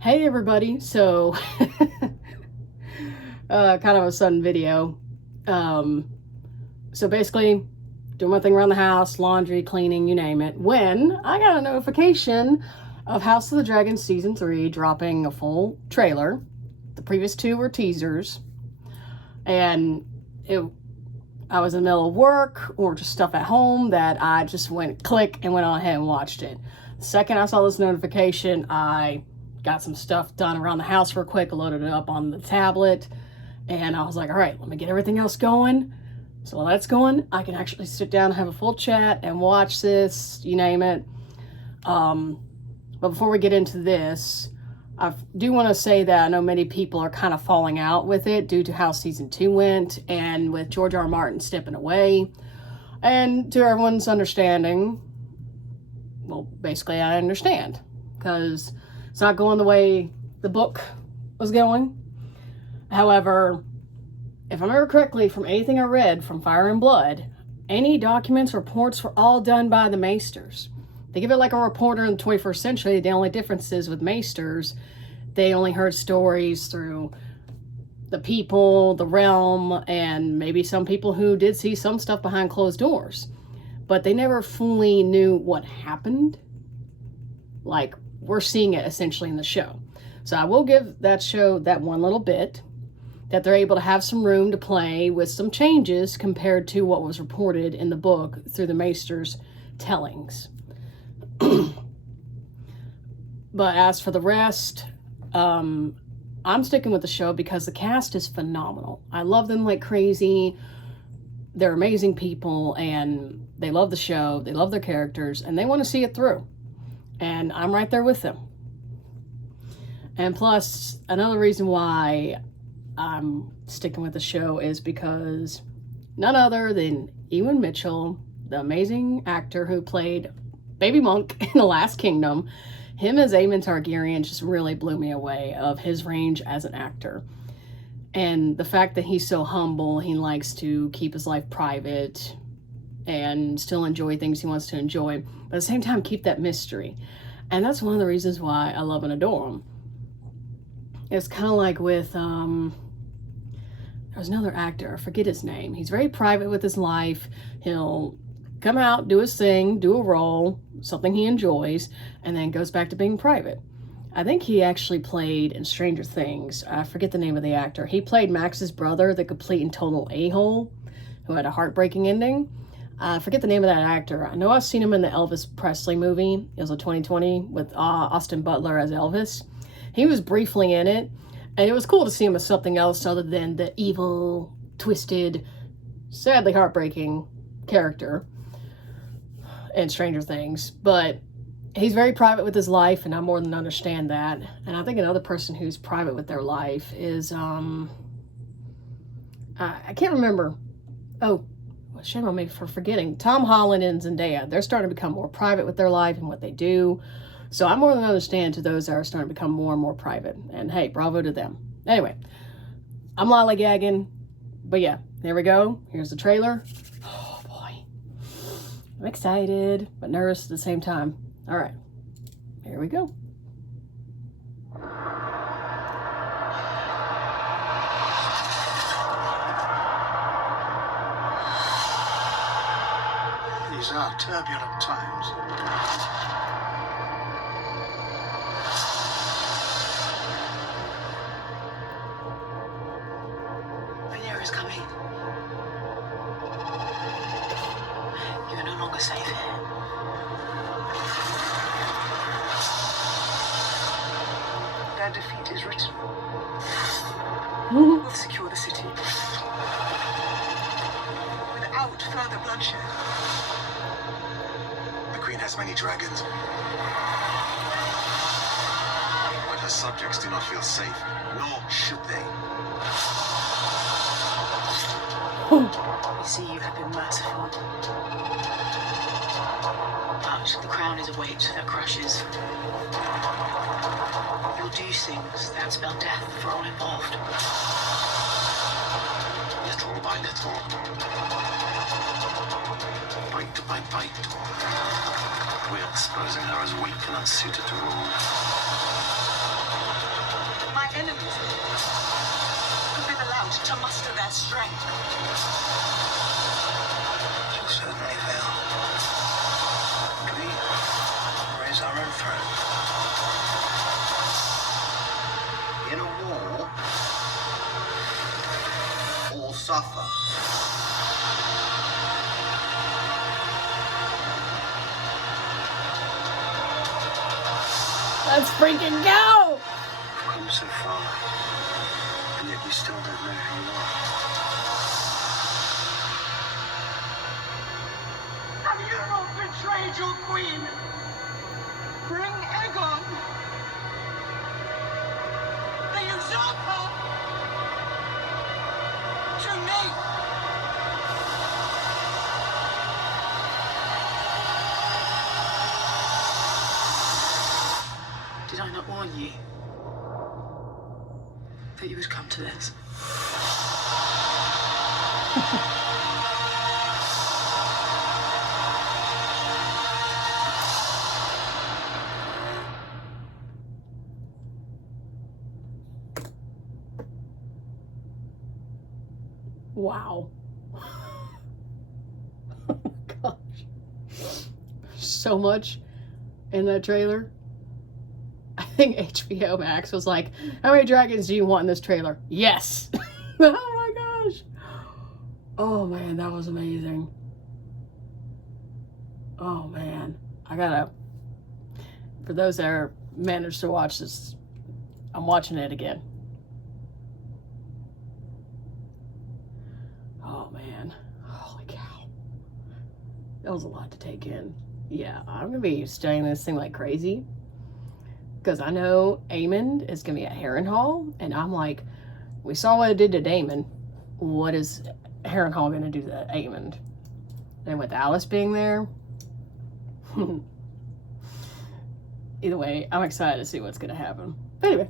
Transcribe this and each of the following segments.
Hey everybody, so kind of a sudden video. So basically doing my thing around the house, laundry, cleaning, you name it, when I got a notification of House of the Dragon Season 3 dropping a full trailer. The previous two were teasers, and I was in the middle of work or just stuff at home that I just went click and went on ahead and watched it. The second I saw this notification, I got some stuff done around the house real quick, loaded it up on the tablet, and I was like, all right, let me get everything else going. So while that's going, I can actually sit down and have a full chat and watch this, you name it. But before we get into this, I do want to say that I know many people are kind of falling out with it due to how season 2 went and with George R. R. Martin stepping away. And to everyone's understanding, well, basically I understand, because it's not going the way the book was going. However, if I remember correctly from anything I read from Fire and Blood, any documents, reports were all done by the Maesters. They give it like a reporter in the 21st century. The only difference is with Maesters, they only heard stories through the people, the realm, and maybe some people who did see some stuff behind closed doors. But they never fully knew what happened. Like, we're seeing it essentially in the show. So I will give that show that one little bit, that they're able to have some room to play with some changes compared to what was reported in the book through the Maesters' tellings. But as for the rest, I'm sticking with the show because the cast is phenomenal. I love them like crazy. They're amazing people, and they love the show. They love their characters, and they want to see it through. And I'm right there with them. And plus, another reason why I'm sticking with the show is because none other than Ewan Mitchell, the amazing actor who played Baby Monk in The Last Kingdom, him as Aemon Targaryen just really blew me away of his range as an actor. And the fact that he's so humble, he likes to keep his life private and still enjoy things he wants to enjoy, but at the same time keep that mystery. And that's one of the reasons why I love and adore him. It's kind of like with there's another actor, I forget his name. He's very private with his life. He'll come out, do his thing, do a role, something he enjoys, and then goes back to being private. I think he actually played in Stranger Things. I forget the name of the actor. He played Max's brother, the complete and total a-hole, who had a heartbreaking ending. I forget the name of that actor. I know I've seen him in the Elvis Presley movie. It was a 2020 with Austin Butler as Elvis. He was briefly in it, and it was cool to see him as something else other than the evil, twisted, sadly heartbreaking character in Stranger Things. But he's very private with his life, and I more than understand that. And I think another person who's private with their life is, I can't remember. Oh, shame on me for forgetting. Tom Holland and Zendaya. They're starting to become more private with their life and what they do. So I more than understand to those that are starting to become more and more private. And hey, bravo to them. Anyway, I'm lollygagging. But yeah, there we go. Here's the trailer. Oh boy. I'm excited, but nervous at the same time. All right, here we go. These are turbulent times. Rhaenyra is coming. You are no longer safe here. Their defeat is written. We'll secure the city. Without further bloodshed. The Queen has many dragons. But her subjects do not feel safe, nor should they. We see you have been merciful. But the crown is a weight that crushes. You'll do things that spell death for all involved. Little by little. Bite by bite. We're exposing her as weak and unsuited to rule. to muster their strength. You'll certainly fail. We raise our own throne. In a war, all suffer. Let's freaking go! We've come so far, and yet we still don't know who you are. Have you not betrayed your queen? Bring Aegon, the usurper, to me. Did I not warn you that you would come to this? Wow. Oh my gosh. So much in that trailer. I think HBO Max was like, how many dragons do you want in this trailer? Yes. Oh my gosh. Oh man, that was amazing. Oh man. For those that are managed to watch this, I'm watching it again. Oh man. Holy cow. That was a lot to take in. Yeah, I'm gonna be studying this thing like crazy. Because I know Aemond is going to be at Harrenhal, and I'm like, we saw what it did to Daemon. What is Harrenhal going to do to Aemond? And with Alice being there, either way, I'm excited to see what's going to happen. But anyway,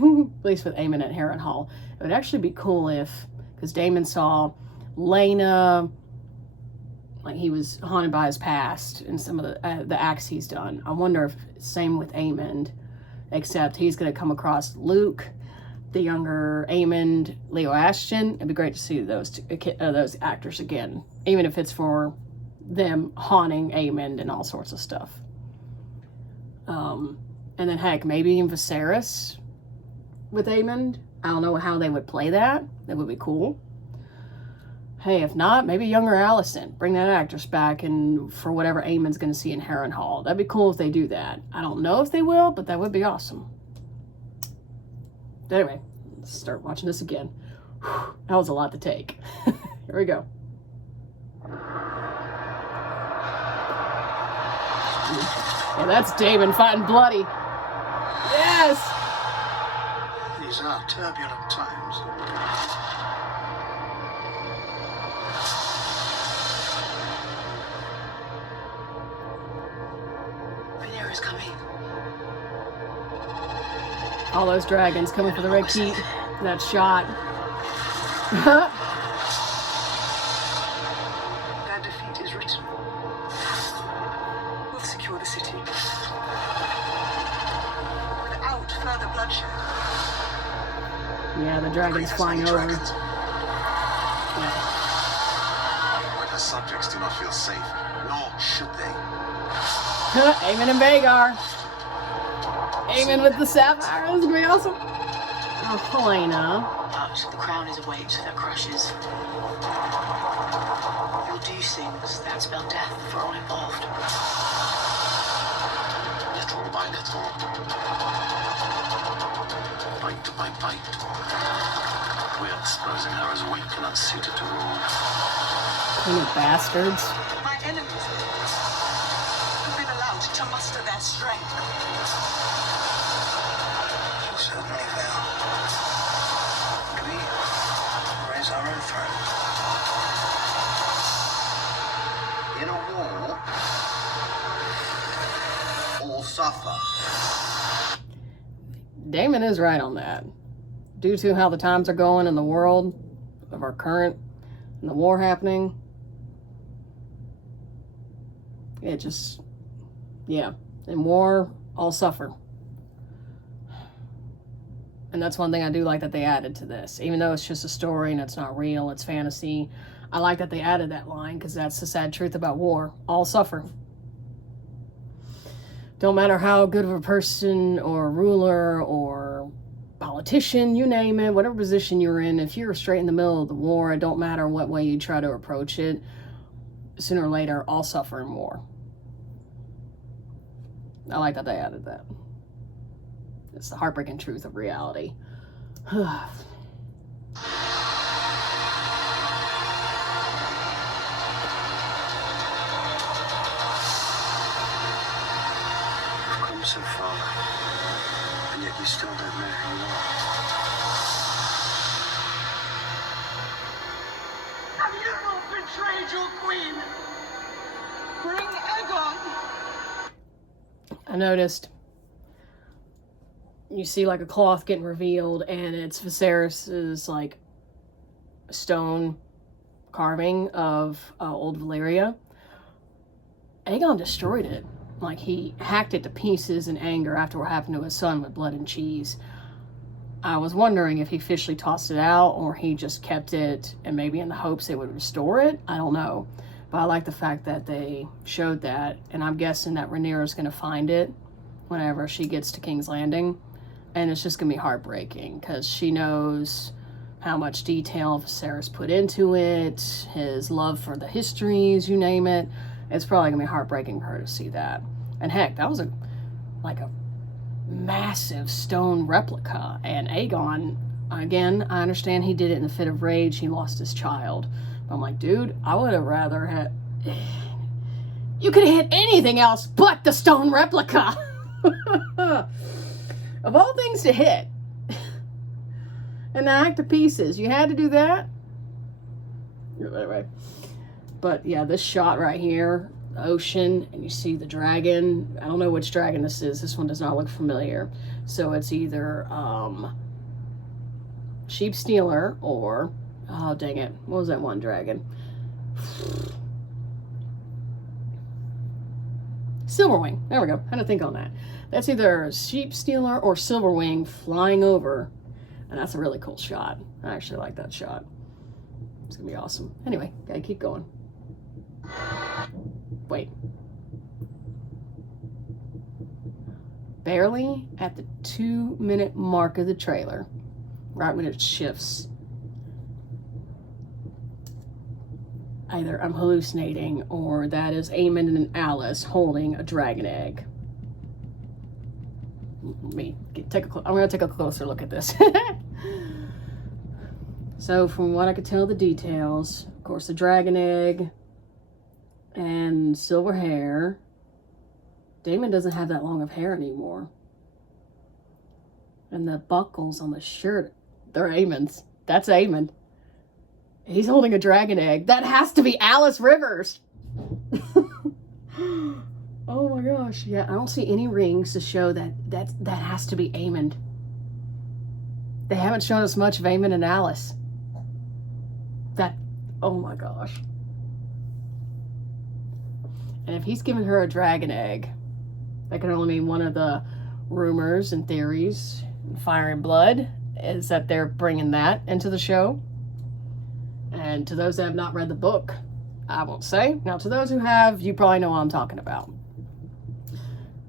at least with Aemond at Harrenhal, it would actually be cool if, because Daemon saw Laena, like he was haunted by his past and some of the acts he's done. I wonder if same with Aemond, except he's going to come across Luke, the younger Aemond, Leo Ashton. It'd be great to see those actors again, even if it's for them haunting Aemond and all sorts of stuff. And then heck, maybe even Viserys with Aemond. I don't know how they would play that. That would be cool. Hey, if not, maybe younger Alicent. Bring that actress back and for whatever Aemond's going to see in Harrenhal. That'd be cool if they do that. I don't know if they will, but that would be awesome. Anyway, let's start watching this again. Whew, that was a lot to take. Here we go. Yeah, that's Daemon fighting bloody. Yes! These are turbulent times. Rhaenyra's coming. All those dragons coming for the Red Keep. That shot. Their defeat is written. We'll secure the city. Without further bloodshed. Yeah, the dragon's flying over. Dragons. Yeah. When her subjects do not feel safe, nor should they. Aemond and Vhagar. Aemond with the sapphire. This is gonna be awesome. Oh, Helena. But the crown is a weight that crushes. You'll do things that spell death for all involved. Little by little. Bite by bite. We are exposing her as weak and unsuited to rule. You bastards. My enemies have been allowed to muster their strength. You'll certainly fail. We raise our own throne. In a war, all suffer. Daemon is right on that. Due to how the times are going in the world of our current and the war happening, it just, yeah, in war, all suffer. And that's one thing I do like that they added to this. Even though it's just a story and it's not real, it's fantasy. I like that they added that line because that's the sad truth about war. All suffer. Don't matter how good of a person or ruler or politician, you name it, whatever position you're in, if you're straight in the middle of the war, it don't matter what way you try to approach it, sooner or later, all suffer in war. I like that they added that. It's the heartbreaking truth of reality. I've come so far, and yet you still don't know who you are. Have you not betrayed your queen? Bring Aegon. I noticed you see like a cloth getting revealed, and it's Viserys's like stone carving of old Valyria. Aegon destroyed it. Like, he hacked it to pieces in anger after what happened to his son with Blood and Cheese. I was wondering if he officially tossed it out or he just kept it and maybe in the hopes it would restore it. I don't know. But I like the fact that they showed that, and I'm guessing that Rhaenyra's going to find it whenever she gets to King's Landing. And it's just going to be heartbreaking because she knows how much detail Viserys put into it, his love for the histories, you name it. It's probably going to be heartbreaking for her to see that. And heck, that was a massive stone replica. And Aegon, again, I understand he did it in a fit of rage. He lost his child. But I'm like, dude, I would have rather had... You could have hit anything else but the stone replica. Of all things to hit. And to hack to pieces. You had to do that? Anyway. But yeah, this shot right here, the ocean, and you see the dragon. I don't know which dragon this is. This one does not look familiar. So it's either Sheep Stealer or, oh dang it, what was that one dragon? Silverwing. There we go. Had to think on that. That's either Sheep Stealer or Silverwing flying over. And that's a really cool shot. I actually like that shot. It's gonna be awesome. Anyway, gotta keep going. Wait. Barely at the 2-minute mark of the trailer, right when it shifts. Either I'm hallucinating or that is Aemond and Alice holding a dragon egg. I'm gonna take a closer look at this. So from what I could tell the details, of course the dragon egg and silver hair. Daemon doesn't have that long of hair anymore. And the buckles on the shirt, they're Aemond's. That's Aemond. He's holding a dragon egg. That has to be Alice Rivers. Oh my gosh. Yeah, I don't see any rings to show that has to be Aemond. They haven't shown us much of Aemond and Alice. Oh my gosh. And if he's giving her a dragon egg, that can only mean one of the rumors and theories in Fire and Blood is that they're bringing that into the show. And to those that have not read the book, I won't say. Now, to those who have, you probably know what I'm talking about.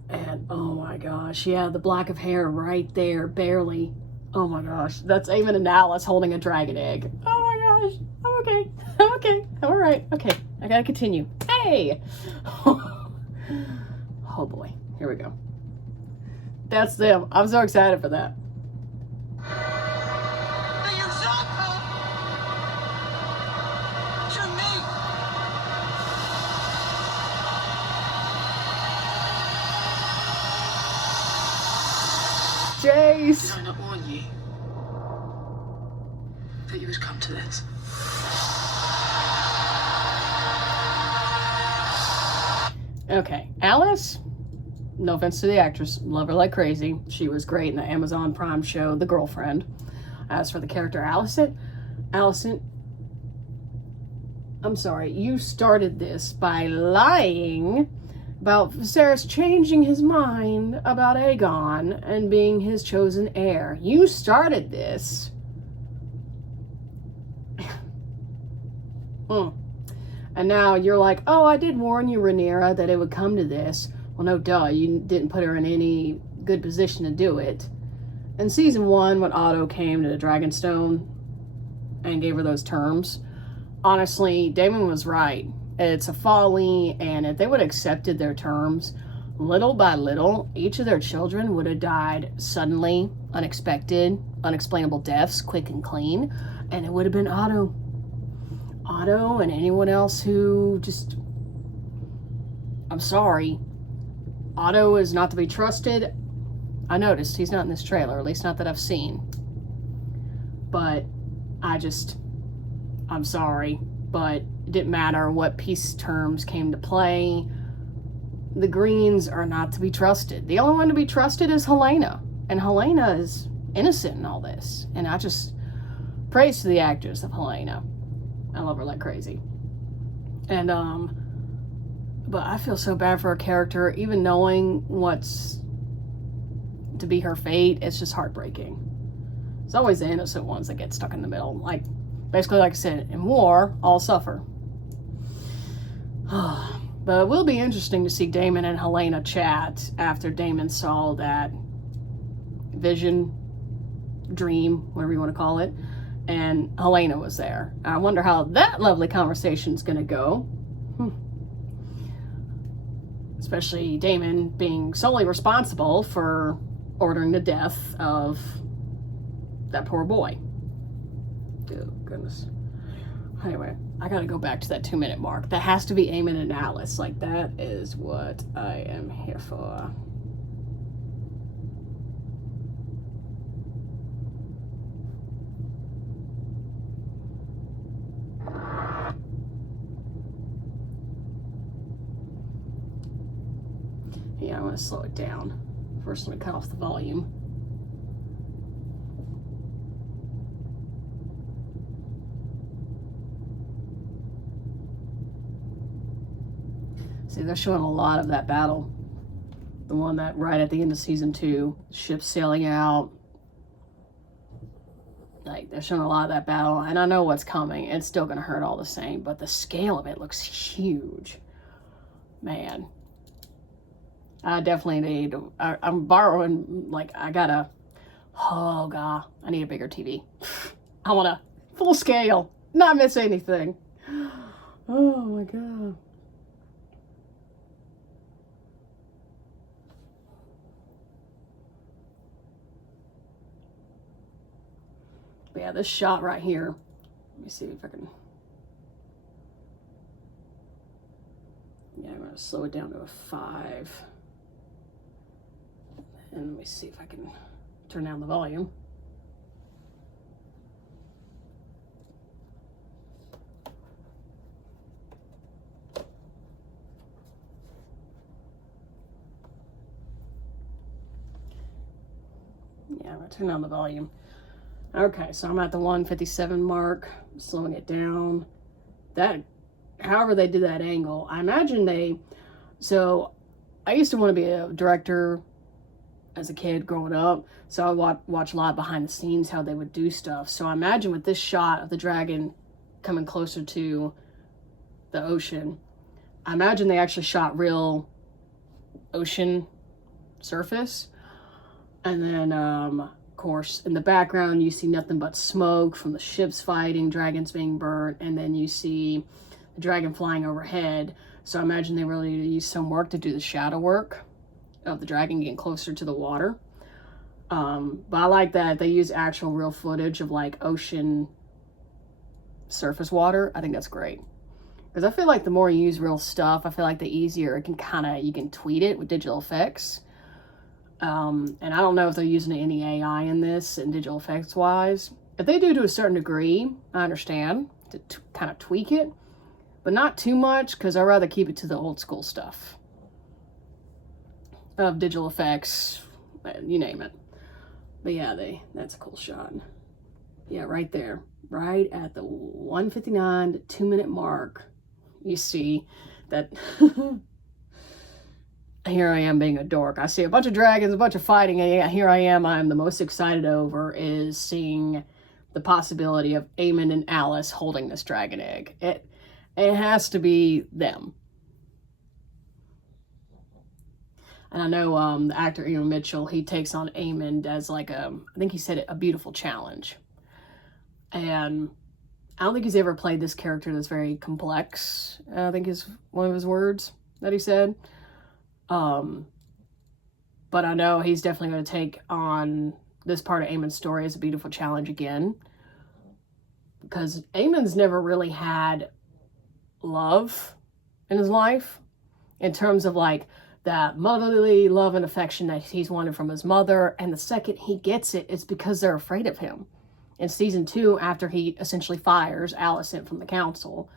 And, oh my gosh, yeah, the black of hair right there, barely. Oh my gosh, that's Aemond and Alice holding a dragon egg. Oh my gosh, I'm okay. I'm okay. I'm all right. Okay, I gotta continue. Hey! Oh boy, here we go. That's them. I'm so excited for that. The usurper! To me! Jace! Did I not warn you that you would come to this? Okay, Alice, no offense to the actress, love her like crazy. She was great in the Amazon Prime show, The Girlfriend. As for the character Allison, I'm sorry, you started this by lying about Viserys changing his mind about Aegon and being his chosen heir. You started this. And now you're like, oh, I did warn you, Rhaenyra, that it would come to this. Well, no, duh, you didn't put her in any good position to do it. In season 1, when Otto came to Dragonstone and gave her those terms, honestly, Daemon was right. It's a folly, and if they would have accepted their terms, little by little, each of their children would have died suddenly, unexpected, unexplainable deaths, quick and clean, and it would have been Otto. Otto and anyone else who just... I'm sorry. Otto is not to be trusted. I noticed he's not in this trailer, at least not that I've seen. But I'm sorry, but it didn't matter what peace terms came to play. The Greens are not to be trusted. The only one to be trusted is Helaena. And Helaena is innocent in all this. And I just praise to the actress of Helaena. I love her like crazy. And, but I feel so bad for her character, even knowing what's to be her fate. It's just heartbreaking. It's always the innocent ones that get stuck in the middle. Like, basically, like I said, in war, all suffer. But it will be interesting to see Daemon and Helaena chat after Daemon saw that vision, dream, whatever you want to call it, and Helaena was there. I wonder how that lovely conversation's going to go. Especially Daemon being solely responsible for ordering the death of that poor boy. Oh, goodness. Anyway, I gotta go back to that 2-minute mark. That has to be Aemon and Alice. Like, that is what I am here for. Yeah, I'm gonna slow it down. First, let me cut off the volume. See, they're showing a lot of that battle. The one that right at the end of season 2, ships sailing out. Like, they're showing a lot of that battle, and I know what's coming. It's still gonna hurt all the same, but the scale of it looks huge. Man. I definitely need, I'm borrowing, like, I need a bigger TV. I want a full scale, not miss anything. Oh my God. But yeah, this shot right here, let me see if I can, yeah, I'm gonna slow it down to a 5. And let me see if I can turn down the volume. Yeah, I'm gonna turn down the volume. Okay, so I'm at the 157 mark, slowing it down. That, however they did that angle, I imagine so I used to want to be a director as a kid growing up, so I watch a lot behind the scenes how they would do stuff. So I imagine with this shot of the dragon coming closer to the ocean, I imagine they actually shot real ocean surface, and then of course in the background you see nothing but smoke from the ships fighting, dragons being burnt, and then you see the dragon flying overhead. So I imagine they really used some work to do the shadow work of the dragon getting closer to the water. But I like that they use actual real footage of like ocean surface water. I think that's great, because I feel like the more you use real stuff, I feel like the easier it can you can tweak it with digital effects. And I don't know if they're using any AI in this and digital effects wise. If they do to a certain degree, I understand to kind of tweak it, but not too much, because I'd rather keep it to the old school stuff of digital effects, you name it. But yeah, that's a cool shot. Yeah, right there, right at the 1:59 to 2-minute mark, you see that here I am being a dork. I see a bunch of dragons, a bunch of fighting, and here I am. I'm the most excited over is seeing the possibility of Aemon and Alice holding this dragon egg. It has to be them. And I know the actor Ian Mitchell, he takes on Aemon as like I think he said it, a beautiful challenge. And I don't think he's ever played this character that's very complex. I think is one of his words that he said. But I know he's definitely going to take on this part of Aemon's story as a beautiful challenge again. Because Aemon's never really had love in his life in terms of like that motherly love and affection that he's wanted from his mother. And the second he gets it, it's because they're afraid of him. In season 2, after he essentially fires Alicent from the council,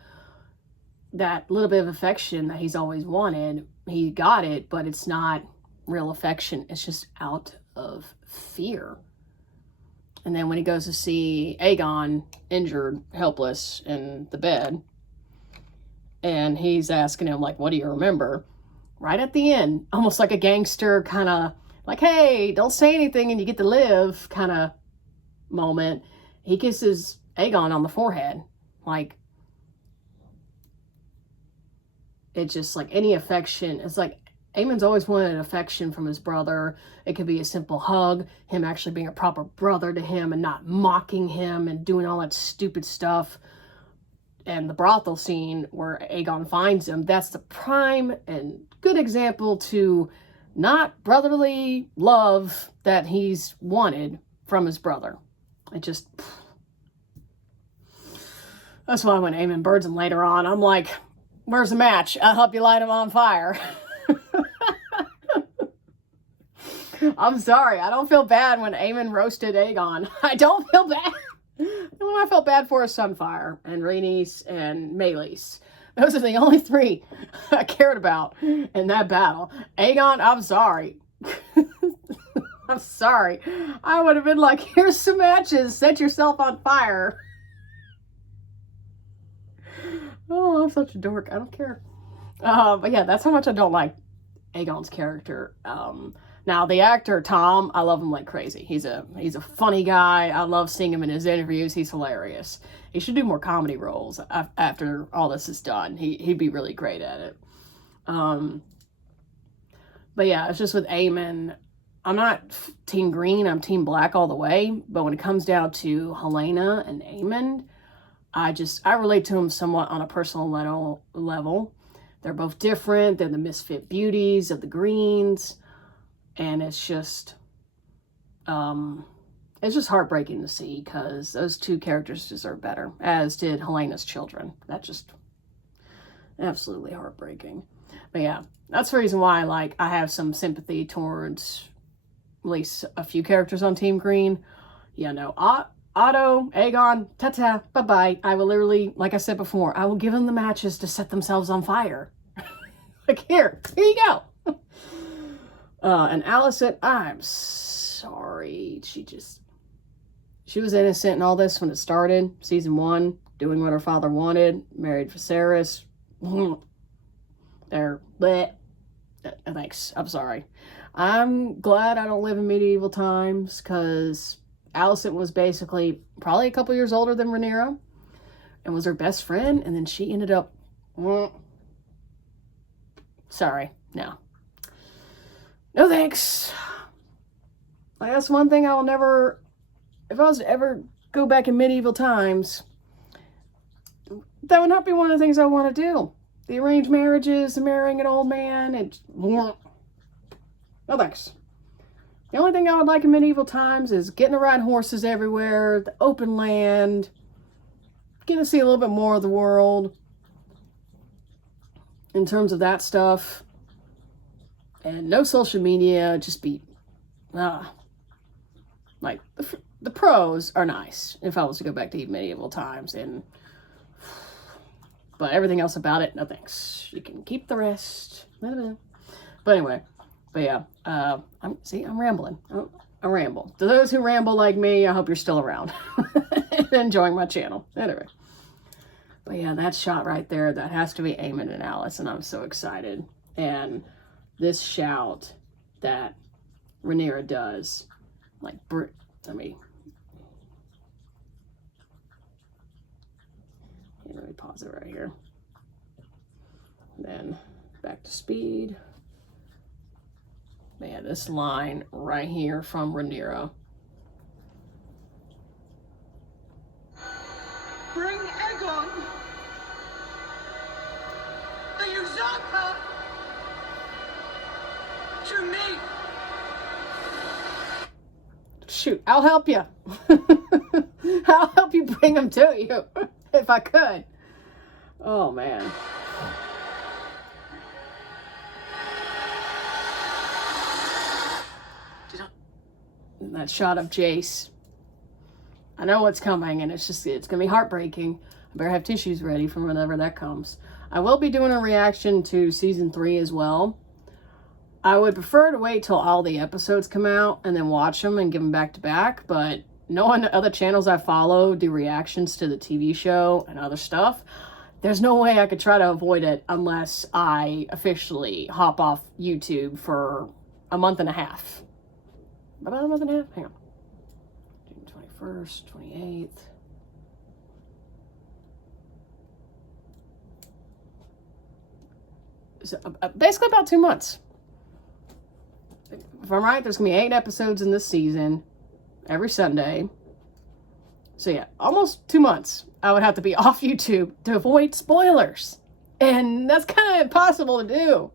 that little bit of affection that he's always wanted, he got it, but it's not real affection. It's just out of fear. And then when he goes to see Aegon injured, helpless in the bed, and he's asking him, like, what do you remember? Right at the end, almost like a gangster kind of like, hey, don't say anything and you get to live kind of moment. He kisses Aegon on the forehead. Like, it's just like any affection. It's like Aemon's always wanted affection from his brother. It could be a simple hug, him actually being a proper brother to him and not mocking him and doing all that stupid stuff. And the brothel scene where Aegon finds him, that's the prime and good example to not brotherly love that he's wanted from his brother. It just... That's why when Aemon birds him later on, I'm like, where's the match? I'll help you light him on fire. I'm sorry. I don't feel bad when Aemon roasted Aegon. I don't feel bad. The one I felt bad for is Sunfire and Rhaenys and Meleys. Those are the only 3 I cared about in that battle. Aegon, I'm sorry. I'm sorry. I would have been like, here's some matches. Set yourself on fire. Oh, I'm such a dork. I don't care. But yeah, that's how much I don't like Aegon's character. Now the actor Tom, I love him like crazy. He's a funny guy. I love seeing him in his interviews. He's hilarious. He should do more comedy roles after all this is done. He'd be really great at it. But yeah, it's just with Aemon. I'm not Team Green. I'm Team Black all the way. But when it comes down to Helaena and Aemon, I relate to them somewhat on a personal level. They're both different. They're the misfit beauties of the Greens. And it's just heartbreaking to see because those 2 characters deserve better, as did Helena's children. That just absolutely heartbreaking. But yeah, that's the reason why I have some sympathy towards at least a few characters on Team Green. Yeah, no, Otto, Aegon, ta-ta, bye-bye. I will literally, like I said before, I will give them the matches to set themselves on fire. Like, here you go. And Alicent, I'm sorry. She was innocent in all this when it started. Season 1, doing what her father wanted, married Viserys. Thanks. I'm sorry. I'm glad I don't live in medieval times because Alicent was basically probably a couple years older than Rhaenyra and was her best friend, and then she ended up... Sorry. No. No thanks. That's one thing I will never... If I was to ever go back in medieval times, that would not be one of the things I want to do. The arranged marriages, the marrying an old man, and... No thanks. The only thing I would like in medieval times is getting to ride horses everywhere, the open land, getting to see a little bit more of the world in terms of that stuff. And no social media, just be, like, the pros are nice if I was to go back to medieval times, but everything else about it, no thanks. You can keep the rest. But anyway, yeah, I'm rambling. I ramble. To those who ramble like me, I hope you're still around and enjoying my channel. Anyway, but yeah, that shot right there, that has to be Aemon and Alice, and I'm so excited. And this shout that Rhaenyra does. Like, let me pause it right here. Then back to speed. Man, this line right here from Rhaenyra. Bring Aegon, the usurper, to me. Shoot, I'll help you. I'll help you bring him to you if I could. Oh, man. And that shot of Jace. I know what's coming, and it's going to be heartbreaking. I better have tissues ready for whenever that comes. I will be doing a reaction to season 3 as well. I would prefer to wait till all the episodes come out and then watch them and give them back to back, but knowing the other channels I follow do reactions to the TV show and other stuff, there's no way I could try to avoid it unless I officially hop off YouTube for a month and a half. About a month and a half? Hang on. June 21st, 28th. So, basically about 2 months. If I'm right, there's going to be 8 episodes in this season, every Sunday. So yeah, almost 2 months I would have to be off YouTube to avoid spoilers. And that's kind of impossible to do.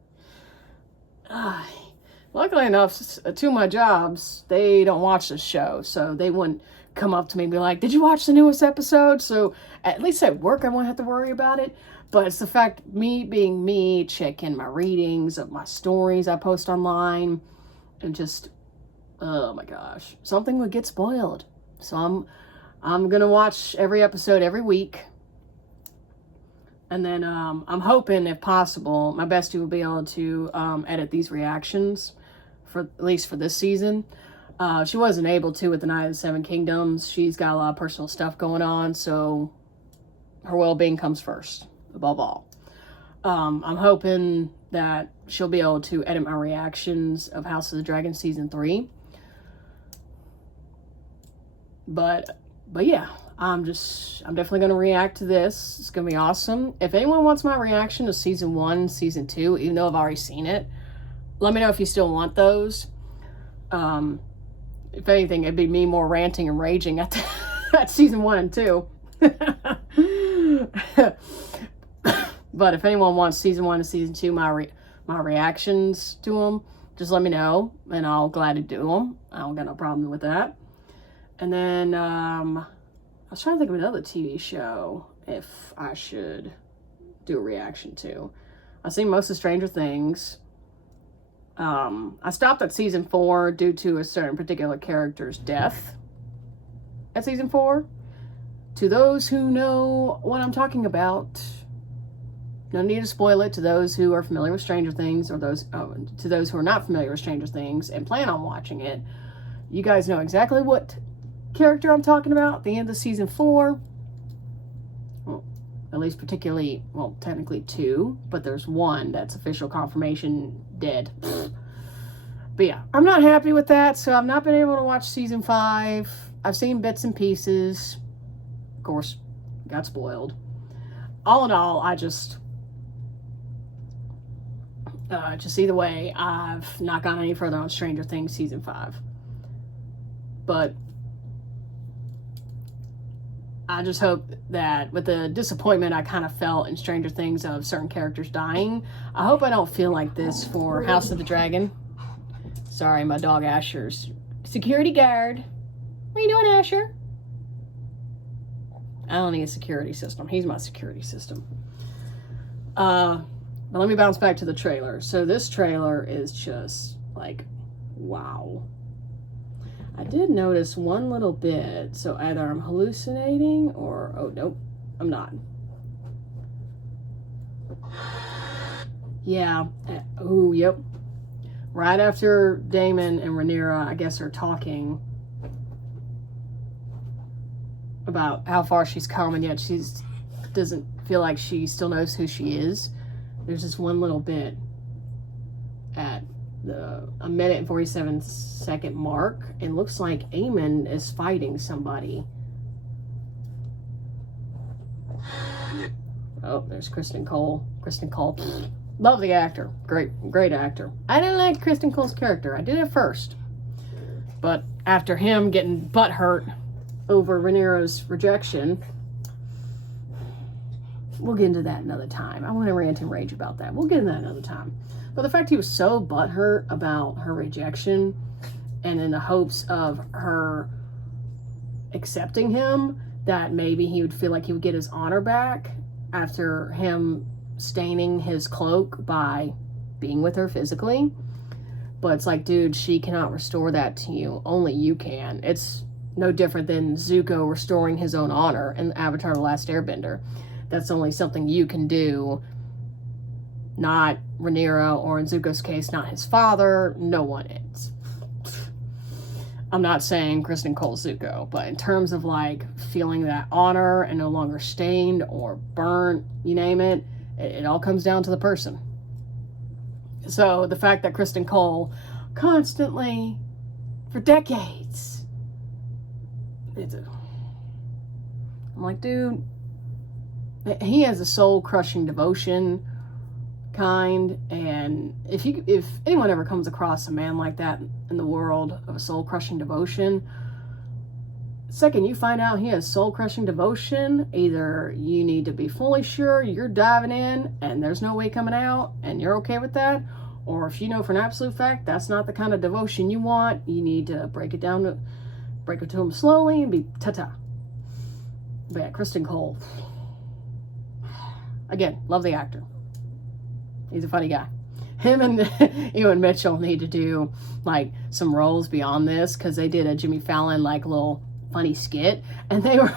Luckily enough, 2 of my jobs, they don't watch this show. So they wouldn't come up to me and be like, did you watch the newest episode? So at least at work, I won't have to worry about it. But it's the fact, me being me, checking my readings of my stories I post online, and just, oh my gosh, something would get spoiled. So I'm gonna watch every episode every week, and then I'm hoping, if possible, my bestie will be able to edit these reactions for at least for this season. She wasn't able to with the Night of the Seven Kingdoms. She's got a lot of personal stuff going on, so her well-being comes first, above all. I'm hoping that she'll be able to edit my reactions of House of the Dragon Season 3. But yeah, I'm definitely going to react to this. It's going to be awesome. If anyone wants my reaction to Season 1, Season 2, even though I've already seen it, let me know if you still want those. If anything, it'd be me more ranting and raging at Season 1 and 2. But if anyone wants Season 1 and Season 2, my reactions to them, just let me know, and I'll gladly do them. I don't got no problem with that. And then, I was trying to think of another TV show if I should do a reaction to. I've seen most of Stranger Things. I stopped at Season 4 due to a certain particular character's death at Season 4. To those who know what I'm talking about, no need to spoil it to those who are familiar with Stranger Things, or to those who are not familiar with Stranger Things and plan on watching it. You guys know exactly what character I'm talking about at the end of Season 4. Well, at least particularly, well, technically 2, but there's 1 that's official confirmation dead. But yeah, I'm not happy with that, so I've not been able to watch Season 5. I've seen bits and pieces. Of course, got spoiled. All in all, I just either way, I've not gone any further on Stranger Things Season 5. But I just hope that with the disappointment I kind of felt in Stranger Things of certain characters dying, I hope I don't feel like this for House of the Dragon. Sorry, my dog Asher's security guard. What are you doing, Asher? I don't need a security system. He's my security system. But let me bounce back to the trailer. So this trailer is just like, wow. I did notice one little bit. So either I'm hallucinating or, oh, nope, I'm not. Yeah. Oh, yep. Right after Daemon and Rhaenyra, I guess, are talking about how far she's come, and yet she doesn't feel like she still knows who she is. There's just one little bit at a minute and 47-second mark, and looks like Aemon is fighting somebody. Oh, there's Kristen Cole. Kristen Cole, love the actor. Great actor. I didn't like Kristen Cole's character. I did at first, but after him getting butthurt over Rhaenyra's rejection, we'll get into that another time. I want to rant and rage about that. We'll get into that another time. But the fact he was so butthurt about her rejection, and in the hopes of her accepting him, that maybe he would feel like he would get his honor back after him staining his cloak by being with her physically. But it's like, dude, she cannot restore that to you. Only you can. It's no different than Zuko restoring his own honor in Avatar: The Last Airbender. That's only something you can do, not Rhaenyra, or in Zuko's case, not his father. No one is. I'm not saying Kristen Cole's Zuko, but in terms of like feeling that honor and no longer stained or burnt, you name it, it all comes down to the person. So the fact that Kristen Cole constantly, for decades, I'm like, dude, he has a soul-crushing devotion kind, and if anyone ever comes across a man like that in the world of a soul-crushing devotion, second you find out he has soul-crushing devotion, either you need to be fully sure you're diving in and there's no way coming out and you're okay with that, or if you know for an absolute fact that's not the kind of devotion you want, you need to break it to him slowly and be ta-ta. But yeah, Kristen Cole, again, love the actor. He's a funny guy. Him and Ewan Mitchell need to do like some roles beyond this, because they did a Jimmy Fallon like little funny skit, and they were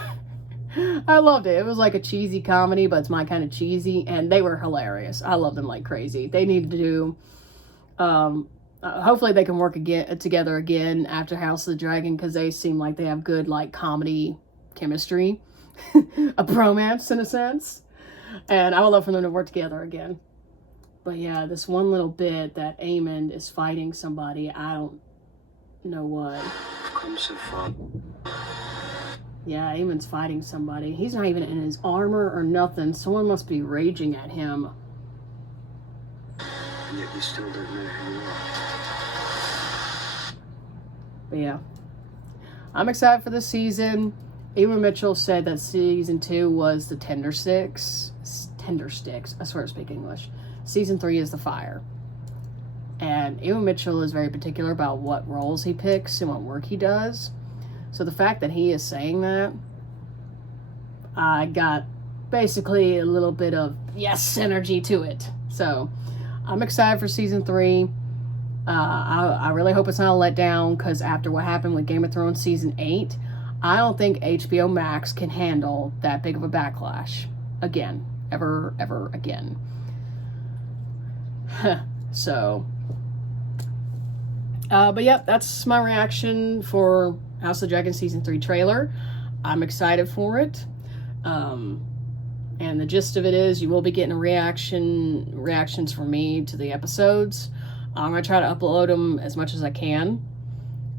I loved it. It was like a cheesy comedy, but it's my kind of cheesy, and they were hilarious. I love them like crazy. They need to do hopefully they can work together again after House of the Dragon, because they seem like they have good like comedy chemistry, a bromance in a sense, and I would love for them to work together again. But yeah, this one little bit that Aemon is fighting somebody, I don't know what. I've come so far. Yeah, Aemon's fighting somebody. He's not even in his armor or nothing. Someone must be raging at him. And yet you still don't know who you are. But yeah, I'm excited for this season. Ewan Mitchell said that season 2 was the tender sticks. I swear to speak English. Season 3 is the fire. And Ewan Mitchell is very particular about what roles he picks and what work he does. So the fact that he is saying that, I got basically a little bit of yes energy to it. So I'm excited for season 3. I really hope it's not a letdown, because after what happened with Game of Thrones season 8, I don't think HBO Max can handle that big of a backlash again, ever again. So, but yeah, that's my reaction for House of the Dragon season 3 trailer. I'm excited for it. And the gist of it is you will be getting reactions from me to the episodes. I'm going to try to upload them as much as I can.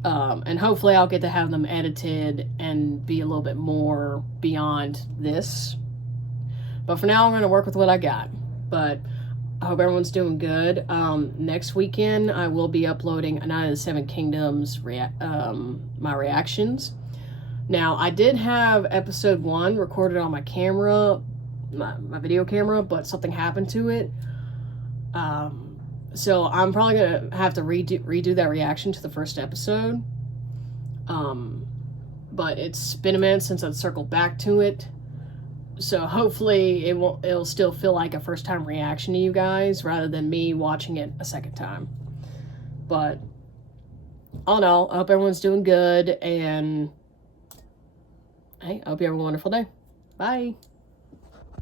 And hopefully I'll get to have them edited and be a little bit more beyond this. But for now, I'm going to work with what I got. But I hope everyone's doing good. Next weekend, I will be uploading A Night of the Seven Kingdoms, my reactions. Now, I did have episode 1 recorded on my camera, my video camera, but something happened to it. So I'm probably going to have to redo that reaction to the first episode. But it's been a minute since I've circled back to it. So hopefully it'll still feel like a first time reaction to you guys rather than me watching it a second time. But all in all, I hope everyone's doing good, and hey, I hope you have a wonderful day. Bye.